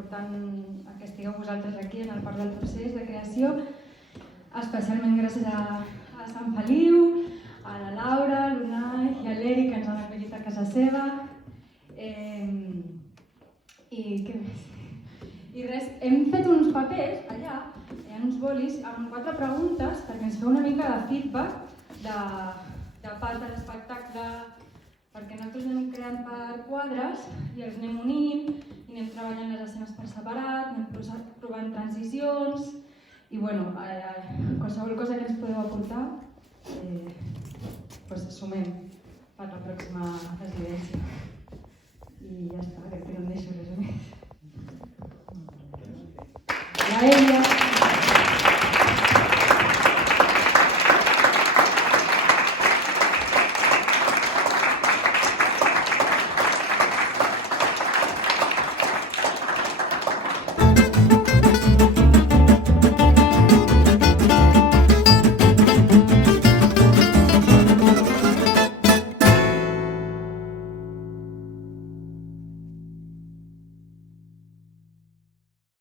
portant que estigueu vosaltres aquí en el part del procés de creació, especialment gràcies a Sant Feliu, a la Laura, a l'Unai i a l'Eric, que ens han acollit a casa seva. I què més? I res, hem fet uns papers allà, uns bolis, amb 4 preguntes perquè ens feu una mica de feedback de part de l'espectacle, perquè nosaltres anem creant per quadres i els anem unint i anem treballant les escenes per separat, anem provant transicions i bueno, qualsevol cosa que ens podeu aportar, sumem per la pròxima residència. I ja està, crec que no em deixo res més. A ella.